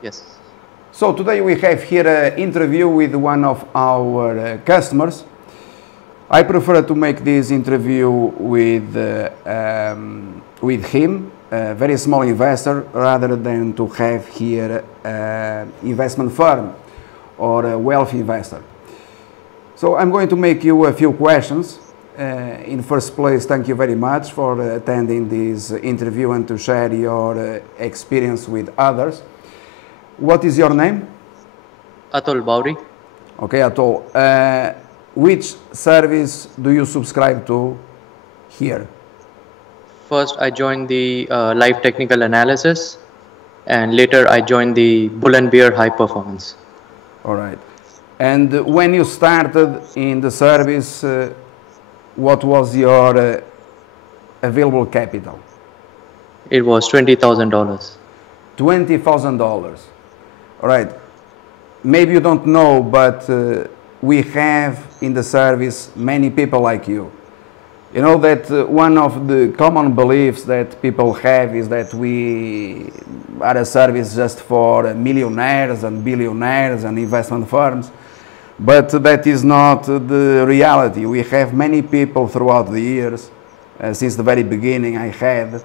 Yes. So today we have here an interview with one of our customers. I prefer to make this interview with him, a very small investor, rather than to have here an investment firm or a wealthy investor. So I'm going to make you a few questions. In first place, thank you very much for attending this interview and to share your experience with others. What is your name? Atul Bauri. Okay, Atul. Which service do you subscribe to here? First, I joined the live technical analysis, and later I joined the Bull and Bear high performance. All right. And when you started in the service, what was your available capital? It was $20,000. $20,000. All right. Maybe you don't know, but we have in the service many people like you. You know that one of the common beliefs that people have is that we are a service just for millionaires and billionaires and investment firms. But that is not the reality. We have many people throughout the years, since the very beginning I had,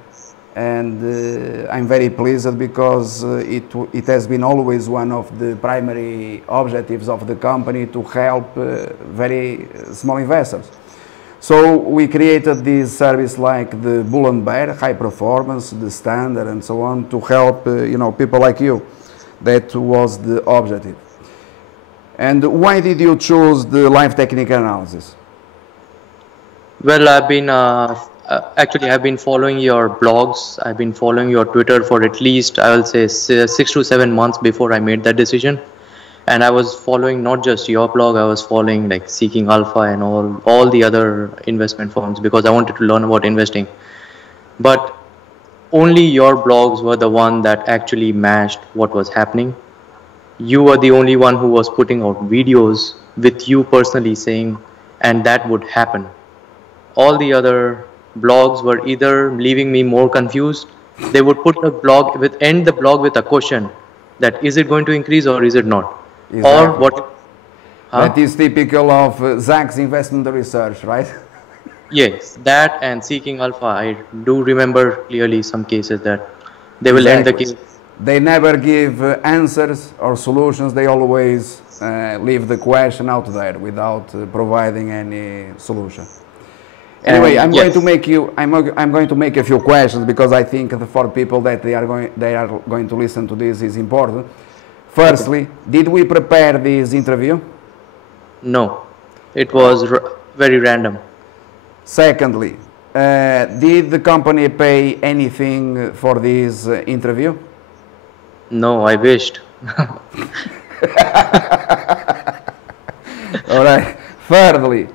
and I'm very pleased because it has been always one of the primary objectives of the company to help very small investors. So we created this service like the Bull and Bear, high performance, the standard and so on, to help people like you. That was the objective. And why did you choose the live technical analysis? Well, I've been I've been following your blogs. I've been following your Twitter for at least, I will say, 6 to 7 months before I made that decision. And I was following not just your blog, I was following like Seeking Alpha and all the other investment firms because I wanted to learn about investing. But only your blogs were the one that actually matched what was happening. You were the only one who was putting out videos with you personally saying, and that would happen. All the other blogs were either leaving me more confused. They would put end the blog with a question that is it going to increase or is it not? Exactly. Or what? That is typical of Zach's investment research, right? Yes, that and Seeking Alpha. I do remember clearly some cases that they will end the case. They never give answers or solutions. They always leave the question out there without providing any solution. Anyway, I'm going to make a few questions because I think for people that they are going to listen to this is important. Firstly, did we prepare this interview? No, it was very random. Secondly, did the company pay anything for this interview? No, I wished. All right. Thirdly,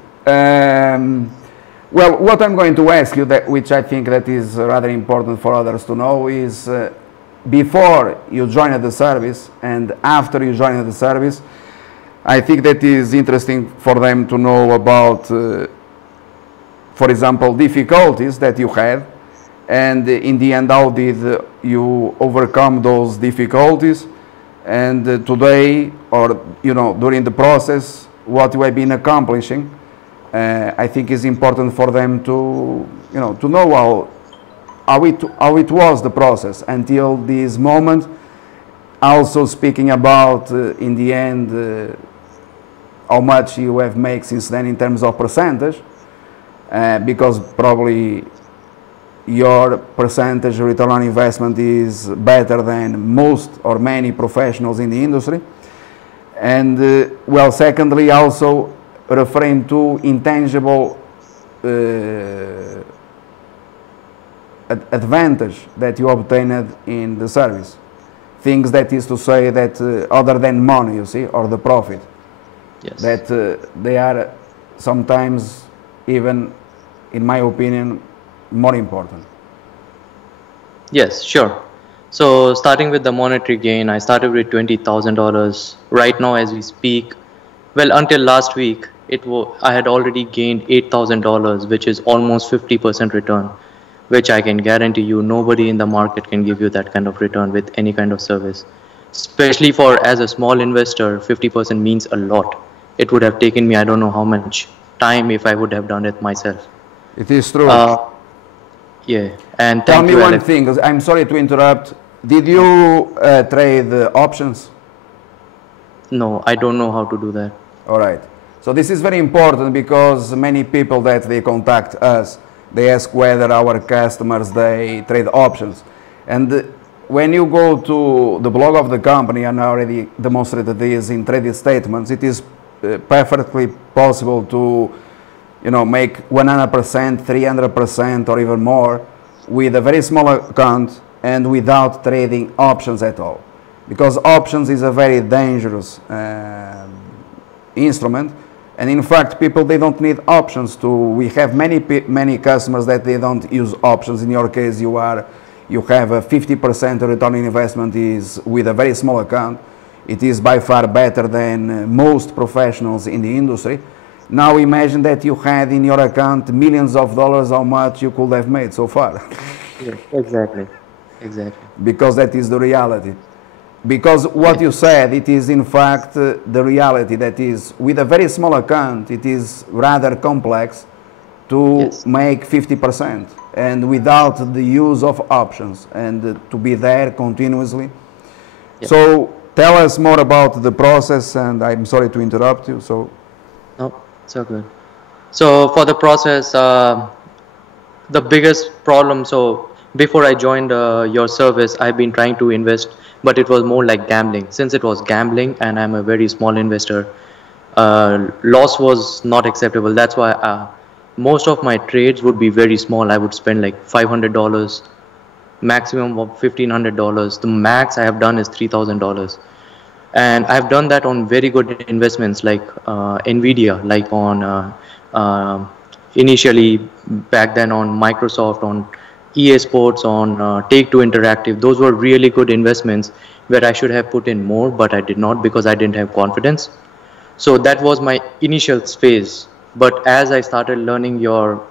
well, what I'm going to ask you, which I think that is rather important for others to know, is before you joined the service and after you joined the service, I think that is interesting for them to know about, for example, difficulties that you had, and in the end, how did you overcome those difficulties? And today, or during the process, what you have been accomplishing, I think is important for them to know how it was the process until this moment. Also speaking about in the end how much you have made since then in terms of percentage, because probably your percentage return on investment is better than most or many professionals in the industry. And well, secondly, also referring to intangible advantage that you obtained in the service. Things that is to say that other than money, you see, or the profit. Yes. That they are sometimes even, in my opinion, more important. Yes, sure. So starting with the monetary gain, I started with $20,000. Right now, as we speak, well, until last week, I had already gained $8,000, which is almost 50% return, which I can guarantee you nobody in the market can give you that kind of return with any kind of service. especially for as a small investor, 50% means a lot. It would have taken me, I don't know how much time if I would have done it myself. It is true. Uh, yeah, and Tell thank me you, one Alex. thing, 'cause I'm sorry to interrupt. Did you trade options? No, I don't know how to do that. All right. So this is very important because many people that they contact us, they ask whether our customers they trade options. And when you go to the blog of the company, and I already demonstrated this in trading statements, it is perfectly possible to, you know, make 100%, 300%, or even more with a very small account and without trading options at all. Because options is a very dangerous instrument, and in fact people they don't need options to. We have many customers that they don't use options. In your case, you have a 50% return on investment is with a very small account. It is by far better than most professionals in the industry. Now imagine that you had in your account millions of dollars, how much you could have made so far. Yeah, exactly. Exactly. Because that is the reality. Because what you said, it is in fact the reality that is with a very small account, it is rather complex to make 50% and without the use of options and to be there continuously. Yeah. So tell us more about the process, and I'm sorry to interrupt you. So no, so good. So for the process, the biggest problem, so before I joined your service, I've been trying to invest, but it was more like gambling. Since it was gambling and I'm a very small investor, loss was not acceptable. That's why most of my trades would be very small. I would spend like $500, maximum of $1,500. The max I have done is $3,000. And I've done that on very good investments like Nvidia, like on initially back then on Microsoft, on EA Sports, on Take-Two Interactive. Those were really good investments where I should have put in more, but I did not because I didn't have confidence. So that was my initial phase. But as I started learning your,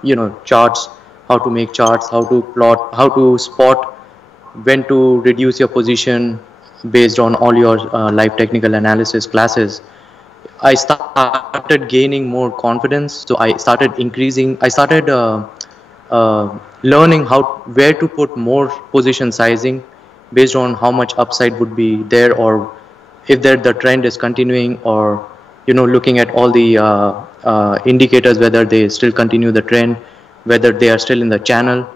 charts, how to make charts, how to plot, how to spot when to reduce your position based on all your live technical analysis classes, I started gaining more confidence. So I started learning where to put more position sizing based on how much upside would be there, or if the trend is continuing, or looking at all the indicators, whether they still continue the trend, whether they are still in the channel.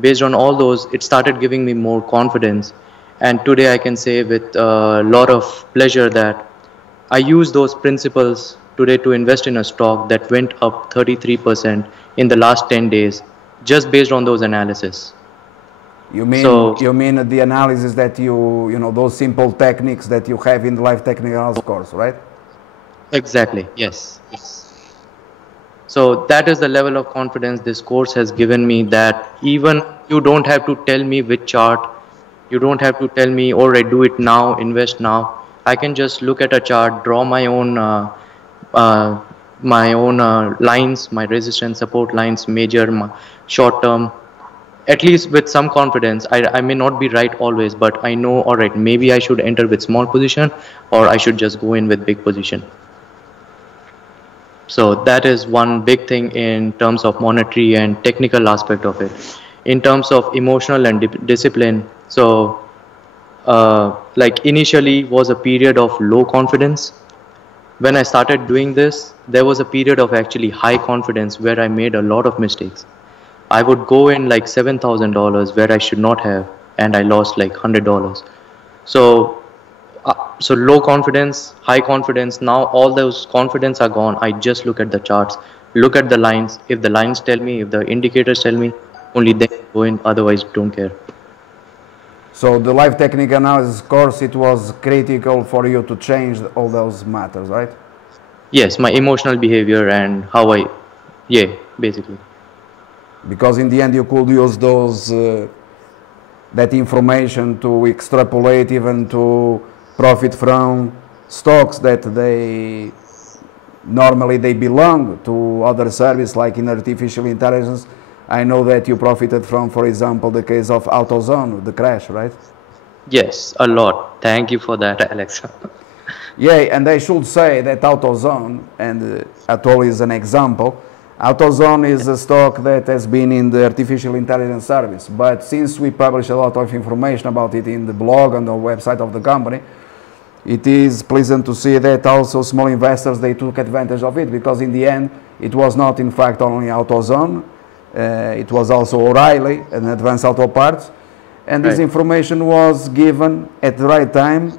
Based on all those, it started giving me more confidence. And today I can say with a lot of pleasure that I use those principles today to invest in a stock that went up 33% in the last 10 days, just based on those analysis. you mean the analysis that those simple techniques that you have in the live technical analysis course, right? Exactly. Yes. So that is the level of confidence this course has given me, that even you don't have to tell me which chart, you don't have to tell me, all right, do it now, invest now. I can just look at a chart, draw my own lines, my resistance support lines, major, short term, at least with some confidence. I may not be right always, but I know, all right, maybe I should enter with small position, or I should just go in with big position. So that is one big thing in terms of monetary and technical aspect of it. In terms of emotional and discipline, so like initially was a period of low confidence. When I started doing this, there was a period of actually high confidence where I made a lot of mistakes. I would go in like $7,000 where I should not have, and I lost like $100. So low confidence, high confidence. Now all those confidence are gone. I just look at the charts, look at the lines. If the lines tell me, if the indicators tell me, only then go in. Otherwise, don't care. So the live technical analysis course, it was critical for you to change all those matters, right? Yes, my emotional behavior and how basically. Because in the end, you could use that information to extrapolate, even to profit from stocks that they normally belong to other service, like in artificial intelligence. I know that you profited from, for example, the case of AutoZone, the crash, right? Yes, a lot. Thank you for that, Alex. Yeah, and I should say that AutoZone, and Atoll is an example, AutoZone is a stock that has been in the artificial intelligence service, but since we publish a lot of information about it in the blog and the website of the company, it is pleasant to see that also small investors, they took advantage of it, because in the end it was not in fact only AutoZone, it was also O'Reilly and Advanced Auto Parts, and this Right. information was given at the right time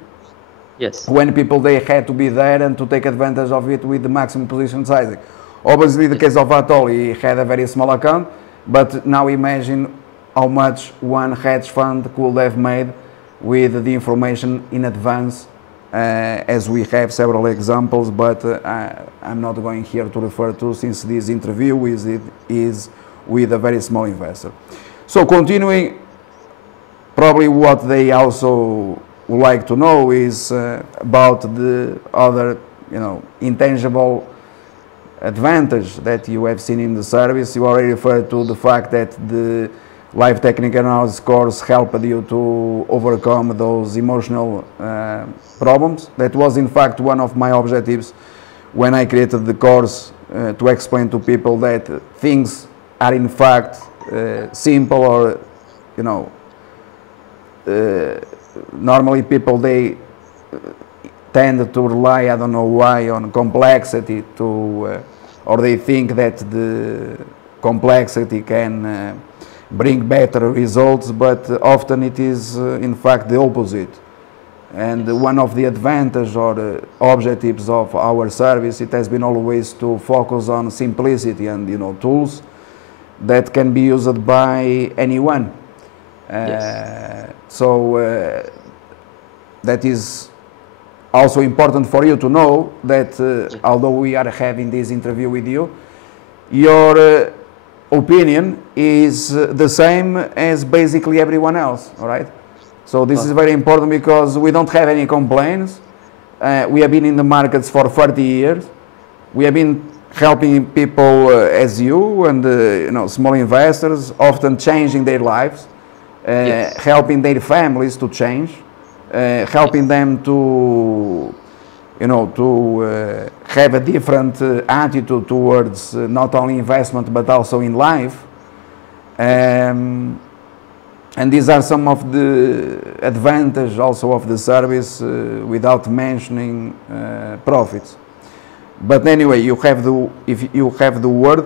Yes. when people they had to be there and to take advantage of it with the maximum position sizing. Obviously, the Yes. case of Atoll, he had a very small account, but now imagine how much one hedge fund could have made with the information in advance, as we have several examples, but I'm not going here to refer to, since this interview is with a very small investor. So continuing, probably what they also would like to know is about the other, intangible advantage that you have seen in the service. You already referred to the fact that the live technical analysis course helped you to overcome those emotional problems. That was in fact one of my objectives when I created the course, to explain to people that things are in fact simple, or normally people they tend to rely, I don't know why, on complexity or they think that the complexity can bring better results, but often it is in fact the opposite. And Yes. one of the advantages or objectives of our service, it has been always to focus on simplicity and tools that can be used by anyone. Yes. So that is also important for you to know that Yes. although we are having this interview with you, your opinion is the same as basically everyone else, all right? So this is very important because we don't have any complaints. We have been in the markets for 30 years. We have been helping people as you and small investors, often changing their lives, Yes. helping their families to change, helping Yes. them to have a different attitude towards not only investment but also in life. Yes. And these are some of the advantages also of the service, without mentioning profits. But anyway, if you have the word,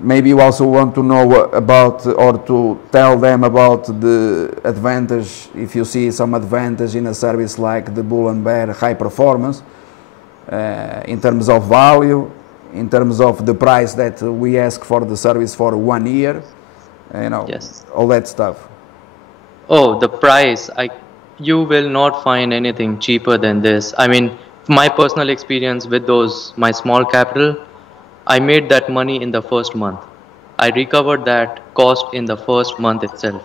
maybe you also want to know about, or to tell them about the advantage, if you see some advantage in a service like the Bull and Bear high performance, in terms of value, in terms of the price that we ask for the service for 1 year, Yes. all that stuff. Oh, the price. You will not find anything cheaper than this. I mean, my personal experience with my small capital, I made that money in the first month. I recovered that cost in the first month itself.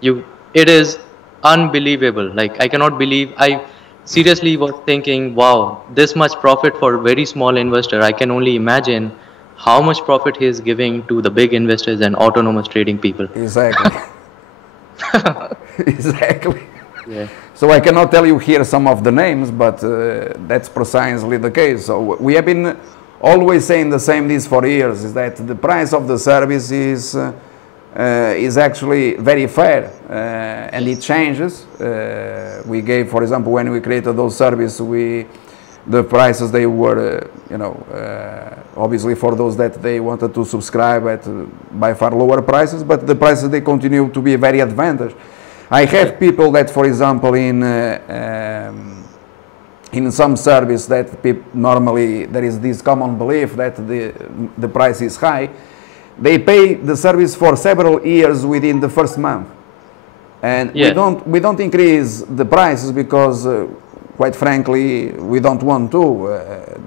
It is unbelievable. Like, I cannot believe, I seriously was thinking, wow, this much profit for a very small investor. I can only imagine how much profit he is giving to the big investors and autonomous trading people. Exactly. Exactly. Yeah. So I cannot tell you here some of the names, but that's precisely the case. So we have been always saying the same this for years, is that the price of the service is actually very fair, and it changes. We gave, for example, when we created those services, the prices they were, obviously for those that they wanted to subscribe at by far lower prices, but the prices they continue to be very advantageous. I have people that, for example, in some service that normally there is this common belief that the price is high. They pay the service for several years within the first month, and Yeah. we don't increase the prices because, quite frankly, we don't want to.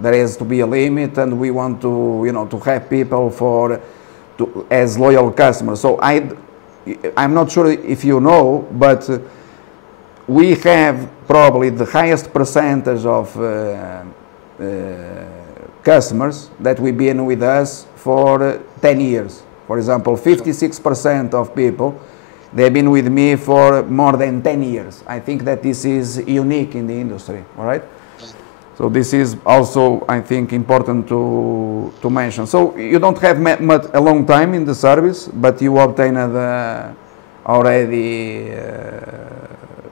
There has to be a limit, and we want to to have people as loyal customers. So I'm not sure if you know, but we have probably the highest percentage of customers that we've been with us for 10 years. For example, 56% of people They've been with me for more than 10 years. I think that this is unique in the industry, all right? So this is also, I think, important to mention. So you don't have a long time in the service, but you obtained already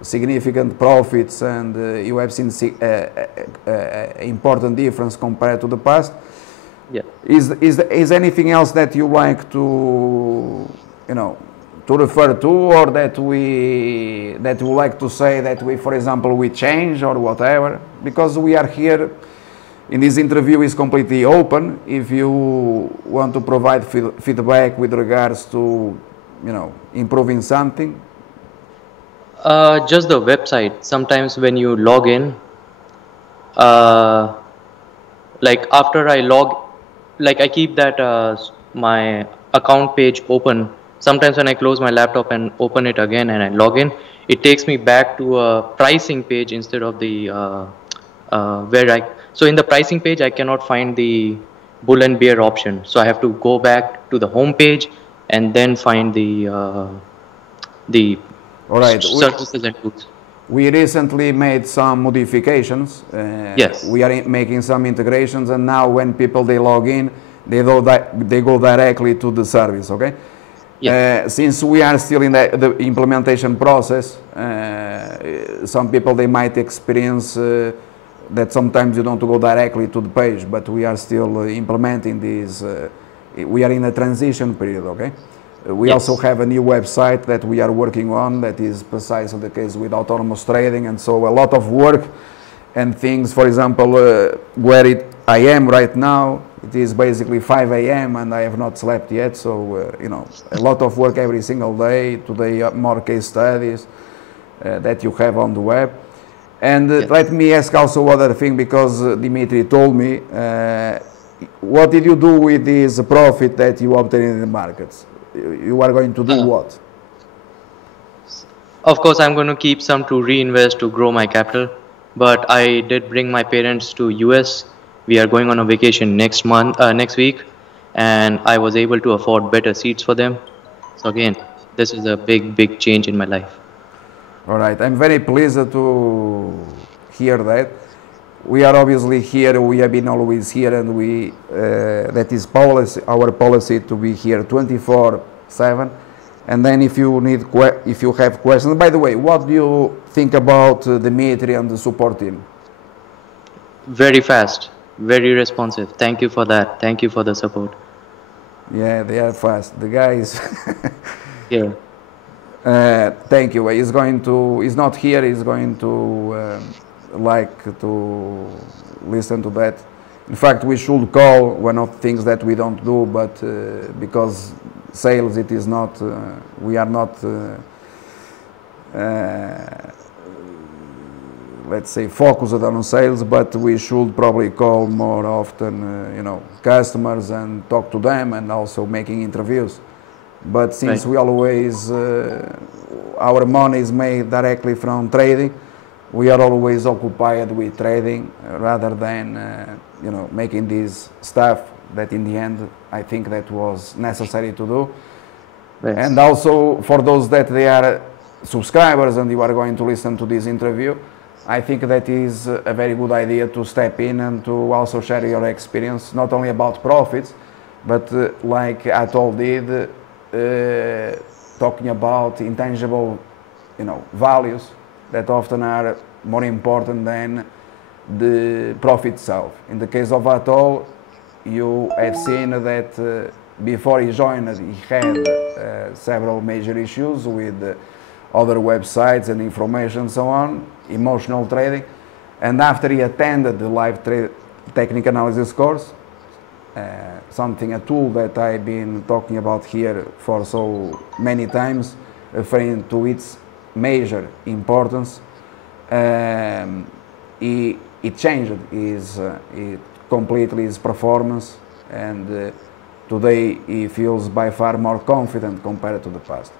significant profits, and you have seen important difference compared to the past. Yeah. Is anything else that you like to, to refer to, or that you like to say that we, for example, we change or whatever? Because we are here, in this interview is completely open. If you want to provide feedback with regards to, improving something. Just the website. Sometimes when you log in, uh, like after I log, like I keep that my account page open. Sometimes when I close my laptop and open it again and I log in, it takes me back to a pricing page instead of the where I. So in the pricing page, I cannot find the bull and bear option. So I have to go back to the home page and then find the All right. services and tools. We recently made some modifications. Yes. We are making some integrations, and now when people they log in, they go directly to the service. Okay. Yes. Since we are still in the implementation process, some people they might experience that sometimes you don't go directly to the page, but we are still implementing this. We are in a transition period. Okay. We Yes. also have a new website that we are working on that is precisely the case with autonomous trading, and so a lot of work and things. For example, where I am right now, it is basically 5 a.m. and I have not slept yet, so a lot of work every single day. Today more case studies that you have on the web. And Yes. let me ask also other thing, because Dimitri told me, what did you do with this profit that you obtained in the markets? You are going to do what? Of course, I'm going to keep some to reinvest to grow my capital. But I did bring my parents to US. We are going on a vacation next week, and I was able to afford better seats for them. So again, this is a big change in my life. All right, I'm very pleased to hear that. We are obviously here. We have been always here, and we that is our policy to be here 24/7. And then if you have questions. By the way, what do you think about Dimitri and the support team? Very fast, very responsive. Thank you for that. Thank you for the support. Yeah, they are fast. The guys. Yeah. Thank you. He's not here. He's going to like to listen to that. In fact, we should call one of the things that we don't do, but because sales, it is not. We are not. Let's say focused on sales, but we should probably call more often, customers and talk to them, and also making interviews. But since Right. we always, our money is made directly from trading, we are always occupied with trading rather than, making this stuff that in the end, I think that was necessary to do. Right. And also for those that they are subscribers and you are going to listen to this interview, I think that is a very good idea to step in and to also share your experience, not only about profits, but like Atol did, talking about intangible, values that often are more important than the profit itself. In the case of Atol, you have seen that before he joined, he had several major issues with other websites and information and so on, emotional trading. And after he attended the live technical analysis course, a tool that I've been talking about here for so many times, referring to its major importance, it changed completely his performance, and today he feels by far more confident compared to the past.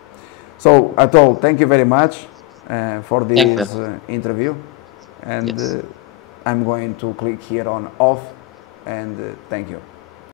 So, Atol, thank you very much for this interview, and Yes. I'm going to click here on off, and thank you.